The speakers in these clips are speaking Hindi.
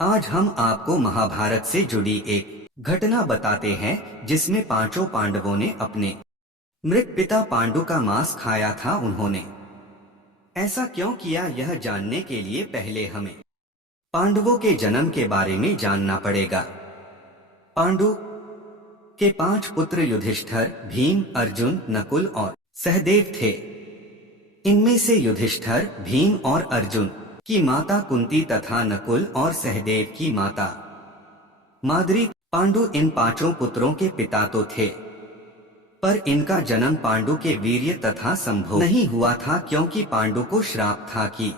आज हम आपको महाभारत से जुड़ी एक घटना बताते हैं जिसमें पांचों पांडवों ने अपने मृत पिता पांडु का मांस खाया था। उन्होंने ऐसा क्यों किया, यह जानने के लिए पहले हमें पांडवों के जन्म के बारे में जानना पड़ेगा। पांडु के 5 पुत्र युधिष्ठिर, भीम, अर्जुन, नकुल और सहदेव थे। इनमें से युधिष्ठिर, भीम और अर्जुन की माता कुंती तथा नकुल और सहदेव की माता माद्री पांडु इन पांचों पुत्रों के पिता तो थे, पर इनका जन्म पांडु के वीर्य तथा संभोग नहीं हुआ था, क्योंकि पांडु को श्राप था कि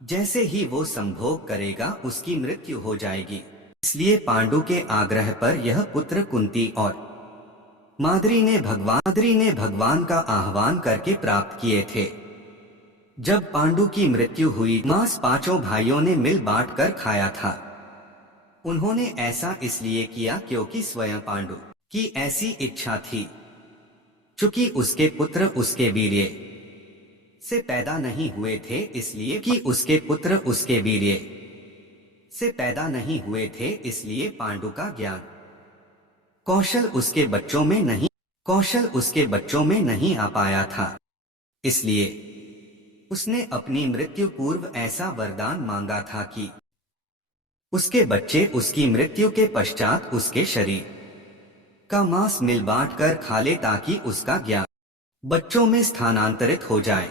जैसे ही वो संभोग करेगा उसकी मृत्यु हो जाएगी। इसलिए पांडु के आग्रह पर यह पुत्र कुंती और माद्री ने भगवान का आह्वान करके प्राप्त किए थे। जब पांडु की मृत्यु हुई, मांस पांचों भाइयों ने मिल बांट कर खाया था। उन्होंने ऐसा इसलिए किया क्योंकि स्वयं पांडु की ऐसी इच्छा थी। चूंकि उसके पुत्र उसके वीर्य से पैदा नहीं हुए थे, इसलिए कि उसके पुत्र उसके वीर्य से पैदा नहीं हुए थे, इसलिए पांडु का ज्ञान कौशल उसके बच्चों में नहीं आ पाया था। इसलिए उसने अपनी मृत्यु पूर्व ऐसा वरदान मांगा था कि उसके बच्चे उसकी मृत्यु के पश्चात उसके शरीर का मांस मिल बांट कर खा ले, ताकि उसका ज्ञान बच्चों में स्थानांतरित हो जाए।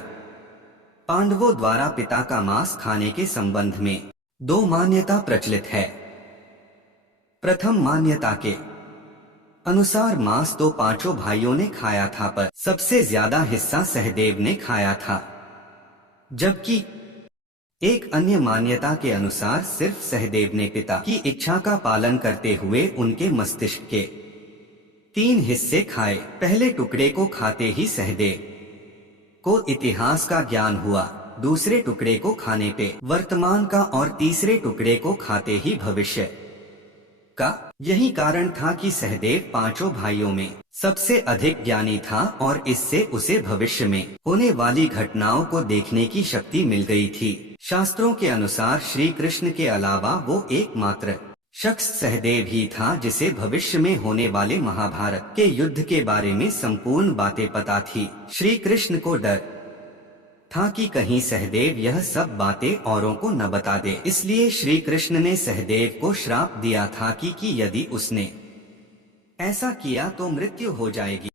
पांडवों द्वारा पिता का मांस खाने के संबंध में 2 मान्यता प्रचलित है। प्रथम मान्यता के अनुसार मांस तो पांचों भाइयों ने खाया था, पर सबसे ज्यादा हिस्सा सहदेव ने खाया था। जबकि एक अन्य मान्यता के अनुसार सिर्फ सहदेव ने पिता की इच्छा का पालन करते हुए उनके मस्तिष्क के 3 हिस्से खाए। पहले टुकड़े को खाते ही सहदेव को इतिहास का ज्ञान हुआ, दूसरे टुकड़े को खाने पे वर्तमान का और तीसरे टुकड़े को खाते ही भविष्य का। यही कारण था कि सहदेव पांचों भाइयों में सबसे अधिक ज्ञानी था और इससे उसे भविष्य में होने वाली घटनाओं को देखने की शक्ति मिल गई थी। शास्त्रों के अनुसार श्री कृष्ण के अलावा वो एकमात्र शख्स सहदेव ही था जिसे भविष्य में होने वाले महाभारत के युद्ध के बारे में संपूर्ण बातें पता थी। श्री कृष्ण को डर था कि कहीं सहदेव यह सब बातें औरों को न बता दे, इसलिए श्री कृष्ण ने सहदेव को श्राप दिया था कि यदि उसने ऐसा किया तो मृत्यु हो जाएगी।